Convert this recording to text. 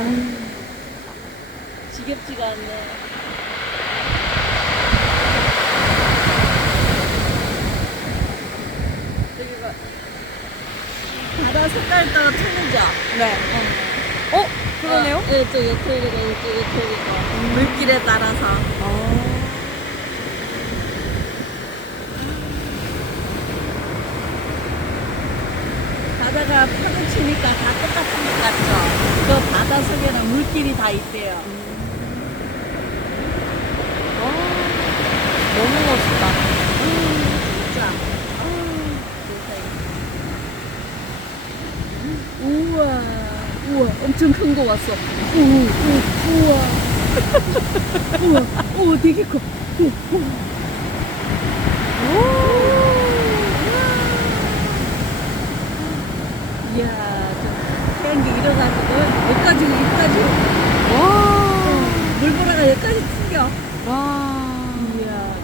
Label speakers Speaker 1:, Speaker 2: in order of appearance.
Speaker 1: 음.
Speaker 2: 지겹지가 않네. 저기 봐. 바다 색깔 따라 틀리죠?
Speaker 1: 네. 어? 그러네요?
Speaker 2: 어, 이쪽에 틀리고 이쪽에 틀리고 물길에 따라서
Speaker 1: 아.
Speaker 2: 바다가 파도 치니까 다 똑같은 속에는 물길이 다 있대요.
Speaker 1: 아. 너무 멋있다.
Speaker 2: 진짜. 아. 우와, 우와, 엄청 큰 거 왔어. 우, 우, 우와. 우와, 우와, 되게 커. 우, 우. 이야, 저 태양기 일어가지고 여기까지, 여기까지.
Speaker 1: 와.
Speaker 2: 물보라가 여기까지 튕겨.
Speaker 1: 와.